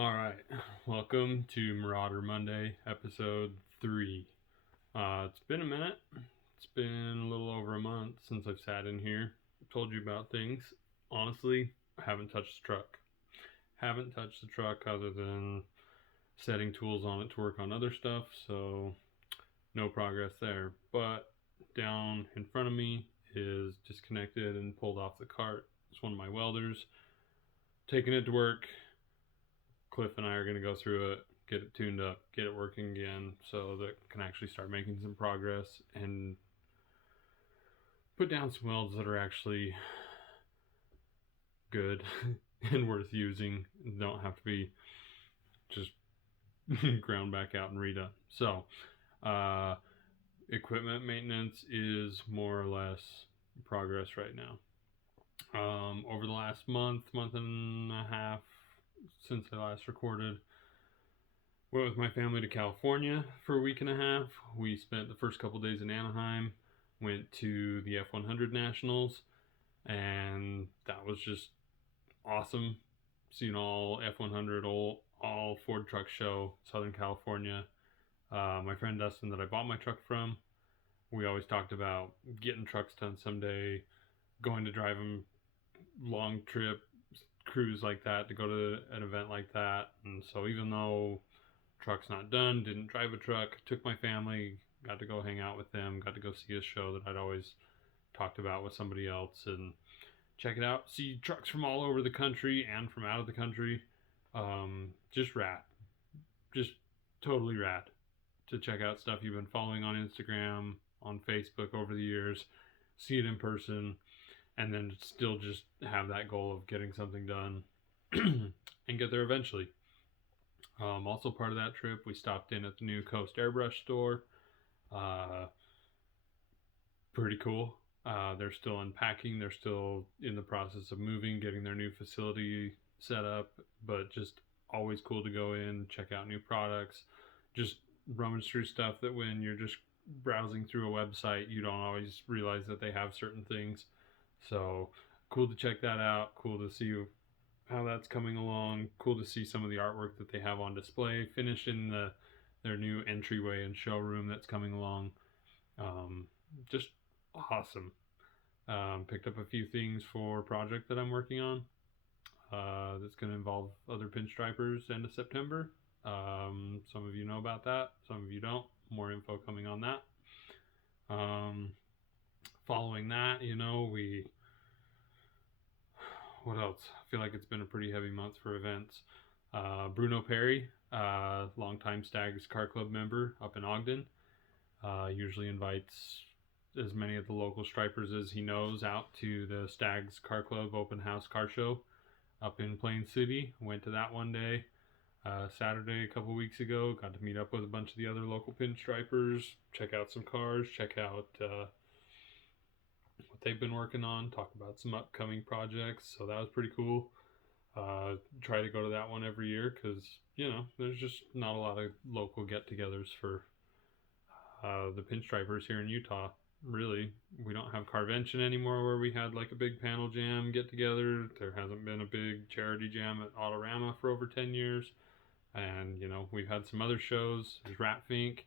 All right, welcome to Marauder Monday, episode 3. It's been a minute. It's been a little over a month since I've sat in here, told you about things. Honestly, I haven't touched the truck. Haven't touched the truck other than setting tools on it to work on other stuff, so no progress there. But down in front of me is disconnected and pulled off the cart. It's one of my welders. Taking it to work. Cliff and I are going to go through it, get it tuned up, get it working again so that it can actually start making some progress and put down some welds that are actually good and worth using. Don't have to be just ground back out and redone. So, equipment maintenance is more or less progress right now. Over the last month and a half since I last recorded, went with my family to California for a week and a half. We spent the first couple days in Anaheim, went to the F100 Nationals, and that was just awesome. Seeing all F100, all Ford Truck Show, Southern California. My friend Dustin that I bought my truck from, we always talked about getting trucks done someday, going to drive them long trip, cruise like that, to go to an event like that. And so even though truck's not done, didn't drive a truck, took my family, got to go hang out with them, got to go see a show that I'd always talked about with somebody else and check it out, see trucks from all over the country and from out of the country. Just rad, just totally rad to check out stuff you've been following on Instagram, on Facebook over the years, see it in person, and then still just have that goal of getting something done and get there eventually. Also part of that trip, we stopped in at the new Coast Airbrush store. Pretty cool. They're still unpacking. They're still in the process of moving, getting their new facility set up, but just always cool to go in, check out new products, just rummage through stuff that when you're just browsing through a website, you don't always realize that they have certain things. So cool to check that out. Cool to see how that's coming along. Cool to see some of the artwork that they have on display, finished in their new entryway and showroom that's coming along. Just awesome. Picked up a few things for a project that I'm working on that's going to involve other pinstripers end of September. Some of you know about that, some of you don't. More info coming on that. Following that, what else? I feel like it's been a pretty heavy month for events. Bruno Perry, longtime Stags Car Club member up in Ogden, usually invites as many of the local stripers as he knows out to the Stags Car Club open house car show up in Plain City. Went to that one day. Saturday a couple weeks ago, got to meet up with a bunch of the other local pinstripers, check out some cars, check out what they've been working on, talk about some upcoming projects. So that was pretty cool. Try to go to that one every year because, there's just not a lot of local get-togethers for the pinstripers here in Utah. Really, we don't have Carvention anymore where we had like a big panel jam get-together. There hasn't been a big charity jam at Autorama for over 10 years. And, we've had some other shows. There's Ratfink,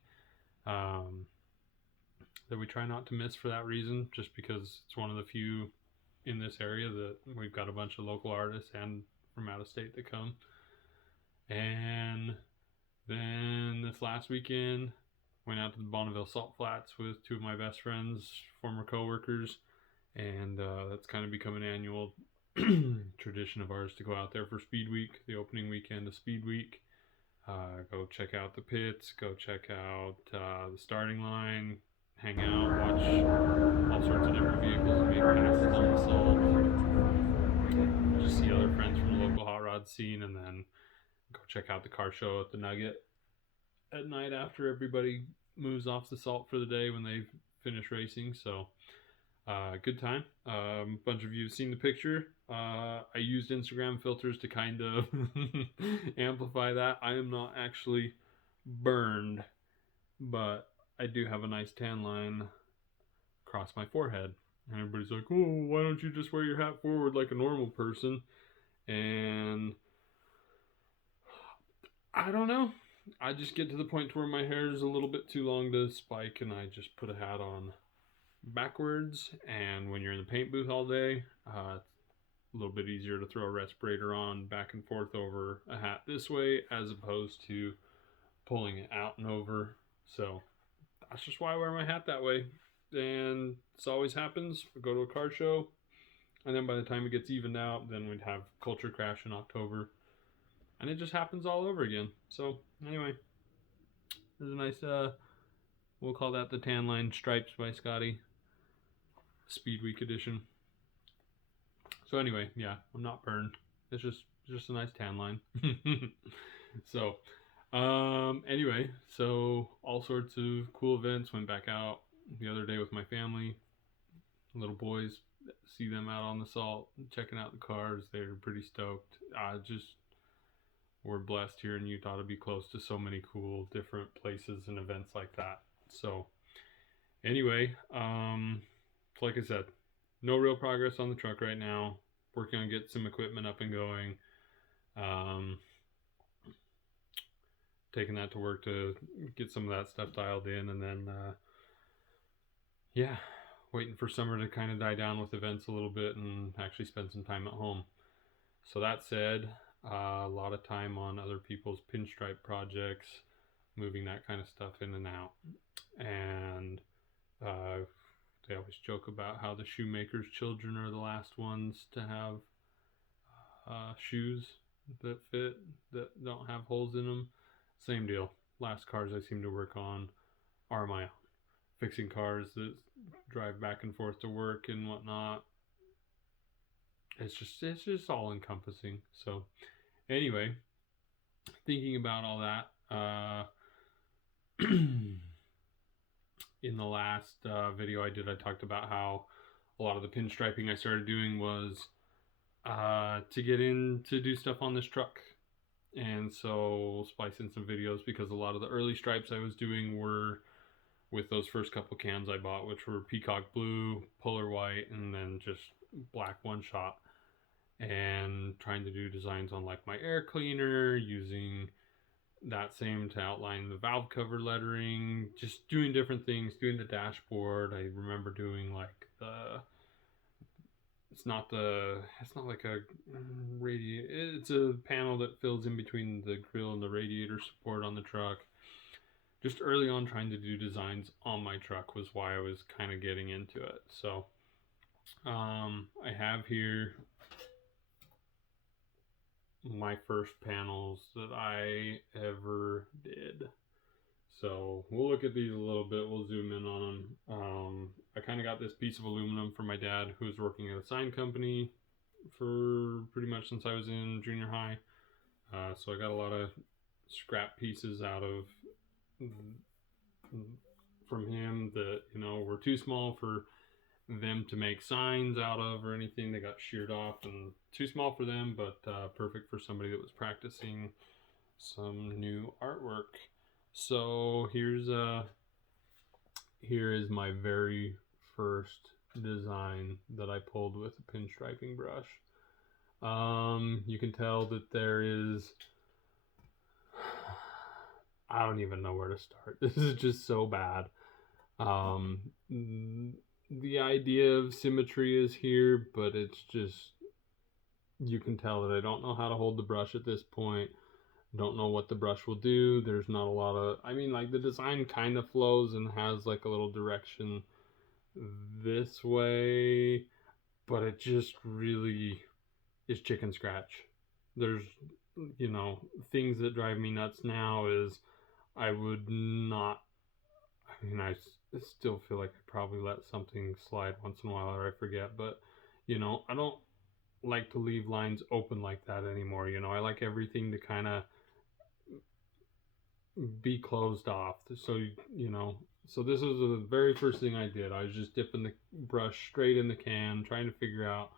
that we try not to miss for that reason, just because it's one of the few in this area that we've got a bunch of local artists and from out of state that come. And then this last weekend, went out to the Bonneville Salt Flats with two of my best friends, former co-workers, and that's kind of become an annual tradition of ours to go out there for Speed Week, the opening weekend of Speed Week. Go check out the pits, go check out the starting line, hang out, watch all sorts of different vehicles make passes on the salt, just see other friends from the local hot rod scene, and then go check out the car show at the Nugget at night after everybody moves off the salt for the day when they finish racing. So good time. Bunch of you have seen the picture. I used Instagram filters to kind of amplify that. I am not actually burned, but I do have a nice tan line across my forehead. And everybody's like, oh, why don't you just wear your hat forward like a normal person? And I don't know. I just get to the point where my hair is a little bit too long to spike, and I just put a hat on backwards. And when you're in the paint booth all day, it's a little bit easier to throw a respirator on back and forth over a hat this way, as opposed to pulling it out and over. So that's just why I wear my hat that way. And this always happens. We go to a car show, and then by the time it gets evened out, then we'd have Culture Crash in October. And it just happens all over again. So anyway, there's a nice, we'll call that the Tan Line Stripes by Scotty. Speed Week edition. So anyway, yeah, I'm not burned. It's just a nice tan line. So, anyway, so all sorts of cool events. Went back out the other day with my family. Little boys, see them out on the salt, checking out the cars. They're pretty stoked. We're blessed here in Utah to be close to so many cool different places and events like that. So, anyway, like I said, no real progress on the truck right now. Working on getting some equipment up and going. Taking that to work to get some of that stuff dialed in, and then yeah, waiting for summer to kind of die down with events a little bit and actually spend some time at home. So that said, a lot of time on other people's pinstripe projects, moving that kind of stuff in and out. And they always joke about how the shoemaker's children are the last ones to have shoes that fit, that don't have holes in them. Same deal. Last cars I seem to work on are my own. Fixing cars that drive back and forth to work and whatnot. It's just all encompassing. So anyway, thinking about all that, in the last video I did, I talked about how a lot of the pinstriping I started doing was to get in to do stuff on this truck. And so we'll splice in some videos, because a lot of the early stripes I was doing were with those first couple cans I bought, which were peacock blue, polar white, and then just black one shot. And trying to do designs on like my air cleaner, using that same to outline the valve cover lettering, just doing different things, doing the dashboard. I remember doing like it's not like a radiator, it's a panel that fills in between the grill and the radiator support on the truck. Just early on, trying to do designs on my truck was why I was kind of getting into it. So I have here my first panels that I ever did. So we'll look at these a little bit. We'll zoom in on them. I kind of got this piece of aluminum from my dad, who was working at a sign company for pretty much since I was in junior high. So I got a lot of scrap pieces out of from him that, you know, were too small for them to make signs out of or anything. They got sheared off and too small for them, but perfect for somebody that was practicing some new artwork. So here is my very first design that I pulled with a pinstriping brush. You can tell that there is, I don't even know where to start. This is just so bad. The idea of symmetry is here, but it's just, you can tell that I don't know how to hold the brush at this point. Don't know what the brush will do. There's not a lot of, I mean, like the design kind of flows and has like a little direction this way, but it just really is chicken scratch. There's, you know, things that drive me nuts now is I would not, I mean, I still feel like I probably let something slide once in a while or I forget, but, you know, I don't like to leave lines open like that anymore. You know, I like everything to kind of be closed off. So, you know, so this was the very first thing I did. I was just dipping the brush straight in the can, trying to figure out,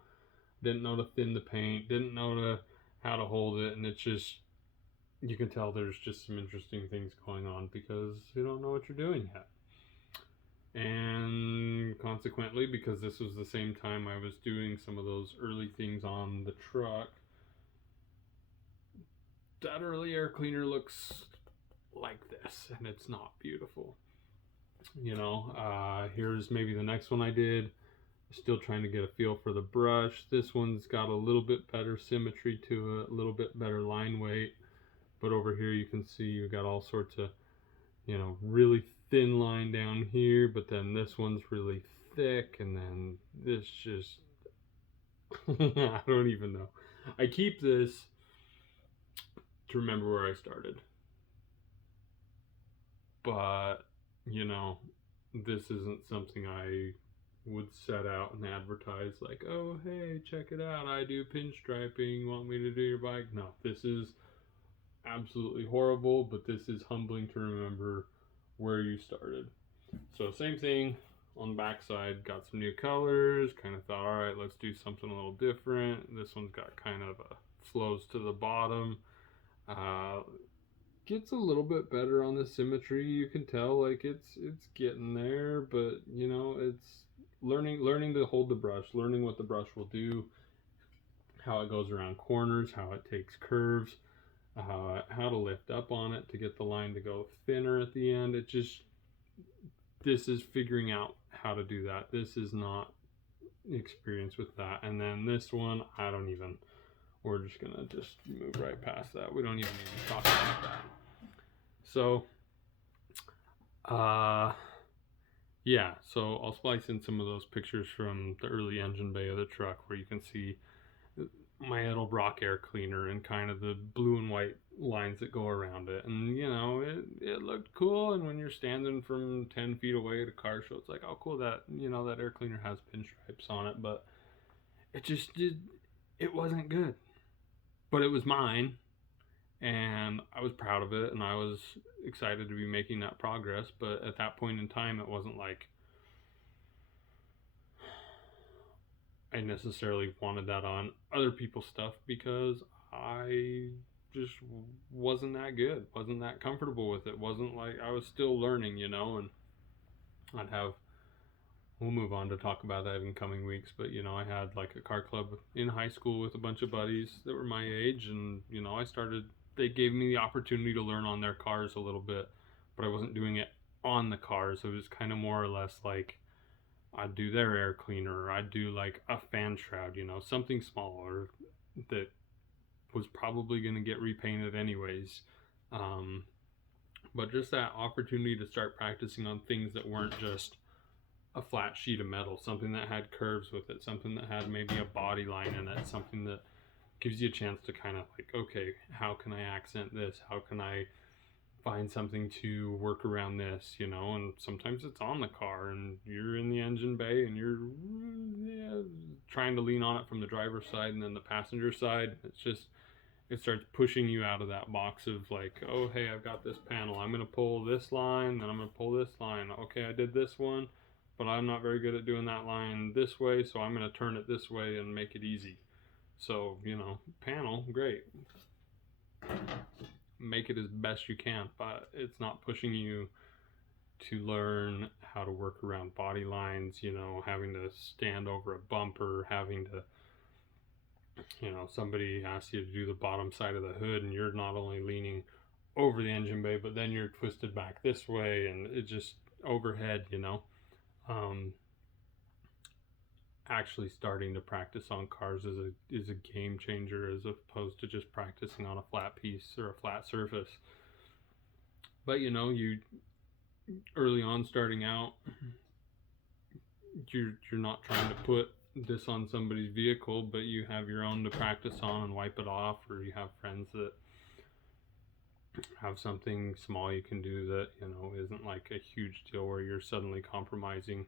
didn't know to thin the paint, didn't know how to hold it, and it's just, you can tell there's just some interesting things going on because you don't know what you're doing yet. And consequently, because this was the same time I was doing some of those early things on the truck, that early air cleaner looks like this, and it's not beautiful. Here's maybe the next one I did. Still trying to get a feel for the brush. This one's got a little bit better symmetry to it, a little bit better line weight. But over here you can see you got all sorts of, really thin line down here, but then this one's really thick, and then this just, I don't even know. I keep this to remember where I started. But, this isn't something I would set out and advertise like, oh, hey, check it out, I do pinstriping, want me to do your bike? No, this is absolutely horrible, but this is humbling to remember where you started. So same thing on the back side, got some new colors, kind of thought, all right, let's do something a little different. This one's got kind of a flows to the bottom. Gets a little bit better on the symmetry. You can tell like it's getting there, but it's learning to hold the brush, learning what the brush will do, how it goes around corners, how it takes curves, how to lift up on it to get the line to go thinner at the end. This is figuring out how to do that. This is not experience with that. And then this one, we're just gonna just move right past that. We don't even need to talk about that. So, yeah, so I'll splice in some of those pictures from the early engine bay of the truck where you can see my Edelbrock air cleaner and kind of the blue and white lines that go around it. And, it looked cool. And when you're standing from 10 feet away at a car show, it's like, oh, cool, that air cleaner has pinstripes on it. But it wasn't good. But it was mine. And I was proud of it. And I was excited to be making that progress. But at that point in time, it wasn't like I necessarily wanted that on other people's stuff, because I just wasn't that good, wasn't that comfortable with it. Wasn't like, I was still learning, and we'll move on to talk about that in coming weeks, but I had like a car club in high school with a bunch of buddies that were my age, and they gave me the opportunity to learn on their cars a little bit, but I wasn't doing it on the cars. It was kind of more or less like I'd do their air cleaner, or I'd do like a fan shroud, something smaller that was probably going to get repainted anyways. But just that opportunity to start practicing on things that weren't just a flat sheet of metal, something that had curves with it, something that had maybe a body line in it, something that gives you a chance to kind of like, okay, how can I accent this? How can I find something to work around this, and sometimes it's on the car and you're in the engine bay and you're trying to lean on it from the driver's side and then the passenger side. It starts pushing you out of that box of like, oh, hey, I've got this panel. I'm going to pull this line, then I'm going to pull this line. Okay, I did this one, but I'm not very good at doing that line this way, so I'm going to turn it this way and make it easy. So, panel, great. Make it as best you can, but it's not pushing you to learn how to work around body lines, having to stand over a bumper, having to, somebody asks you to do the bottom side of the hood and you're not only leaning over the engine bay, but then you're twisted back this way and it just overhead, actually starting to practice on cars is a game changer, as opposed to just practicing on a flat piece or a flat surface. But you early on starting out, you're not trying to put this on somebody's vehicle, but you have your own to practice on and wipe it off, or you have friends that have something small you can do that isn't like a huge deal where you're suddenly compromising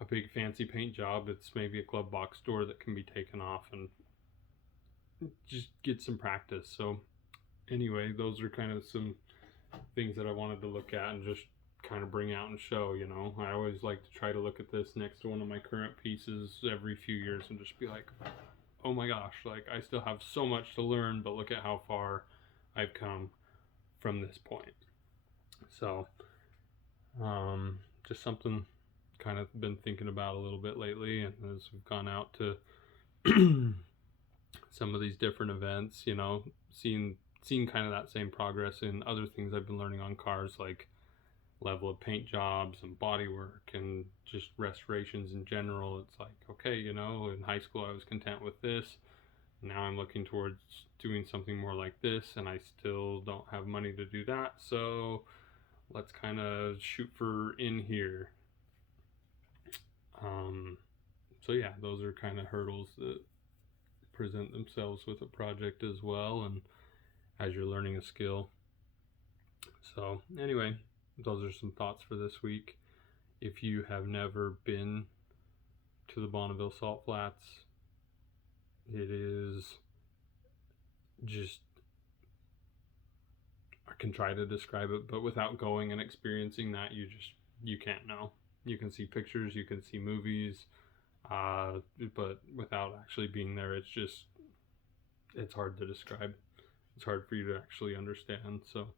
a big fancy paint job. It's maybe a glove box door that can be taken off and just get some practice. So anyway, those are kind of some things that I wanted to look at and just kind of bring out and show. I always like to try to look at this next to one of my current pieces every few years and just be like, oh my gosh, like I still have so much to learn, but look at how far I've come from this point. So just something kind of been thinking about a little bit lately, and as we've gone out to some of these different events, seeing seen kind of that same progress in other things I've been learning on cars, like level of paint jobs and body work and just restorations in general. It's like, okay, you know, in high school I was content with this. Now I'm looking towards doing something more like this, and I still don't have money to do that. So let's kind of shoot for in here. Um, so yeah, those are kind of hurdles that present themselves with a project as well, and as you're learning a skill. So anyway, those are some thoughts for this week. If you have never been to the Bonneville Salt Flats, it is just, I can try to describe it, but without going and experiencing that, you can't know. You can see pictures, you can see movies, but without actually being there, it's hard to describe. It's hard for you to actually understand. So,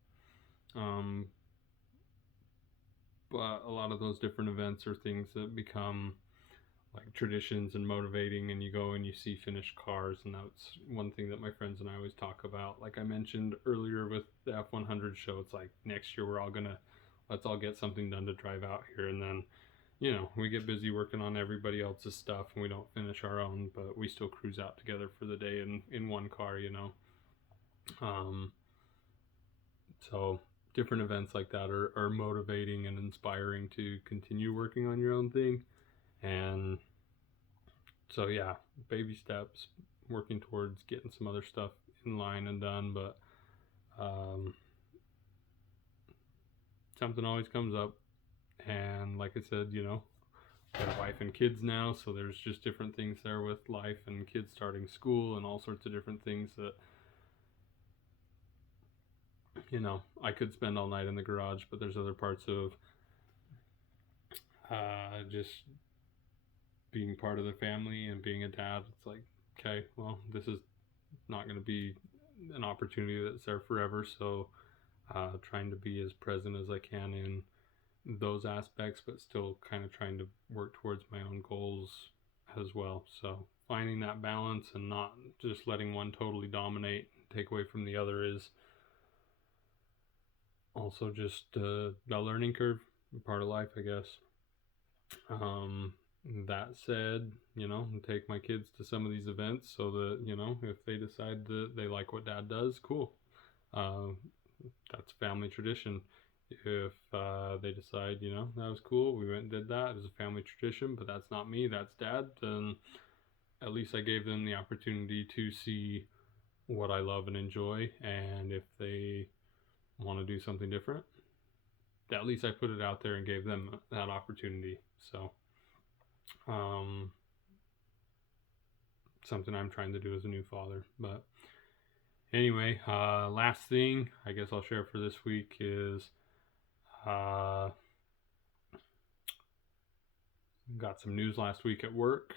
but a lot of those different events are things that become like traditions and motivating, and you go and you see finished cars, and that's one thing that my friends and I always talk about. Like I mentioned earlier with the F100 show, it's like next year let's all get something done to drive out here, and then we get busy working on everybody else's stuff and we don't finish our own, but we still cruise out together for the day in one car. So different events like that are motivating and inspiring to continue working on your own thing. And so yeah, baby steps, working towards getting some other stuff in line and done, but something always comes up. And like I said, I have a wife and kids now, so there's just different things there with life and kids starting school and all sorts of different things that I could spend all night in the garage, but there's other parts of just being part of the family and being a dad. It's like, okay, well, this is not going to be an opportunity that's there forever, so trying to be as present as I can in those aspects, but still kind of trying to work towards my own goals as well. So finding that balance and not just letting one totally dominate and take away from the other is also just a learning curve, part of life, I guess. That said, take my kids to some of these events so that, if they decide that they like what dad does, cool. That's family tradition. If they decide, that was cool, we went and did that, it was a family tradition, but that's not me, that's dad, then at least I gave them the opportunity to see what I love and enjoy. And if they want to do something different, at least I put it out there and gave them that opportunity. So something I'm trying to do as a new father. But anyway, last thing I guess I'll share for this week is got some news last week at work.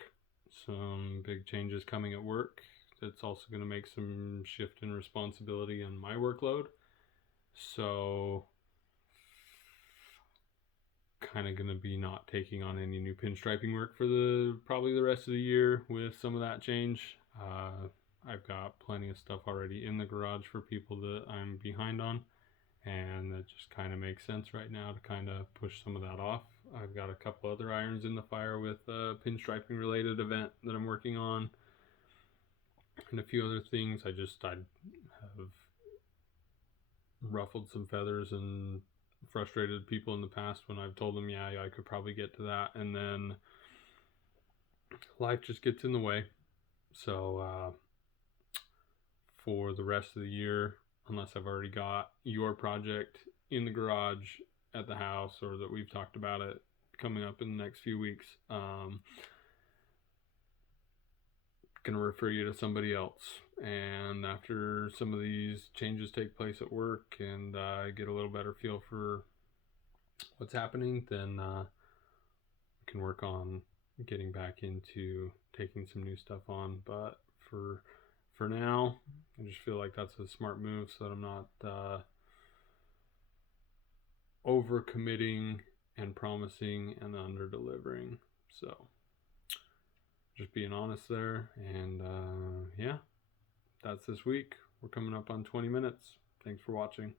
Some big changes coming at work. That's also going to make some shift in responsibility on my workload. So kind of going to be not taking on any new pinstriping work for probably the rest of the year with some of that change. I've got plenty of stuff already in the garage for people that I'm behind on, and that just kind of makes sense right now to kind of push some of that off. I've got a couple other irons in the fire with a pinstriping related event that I'm working on, and a few other things. I have ruffled some feathers and frustrated people in the past when I've told them, yeah, I could probably get to that, and then life just gets in the way. So for the rest of the year, unless I've already got your project in the garage at the house, or that we've talked about it coming up in the next few weeks, gonna refer you to somebody else. And after some of these changes take place at work and I get a little better feel for what's happening, then we can work on getting back into taking some new stuff on. But for now, I just feel like that's a smart move, so that I'm not over committing and promising and under delivering. So just being honest there. And yeah, that's this week. We're coming up on 20 minutes. Thanks for watching.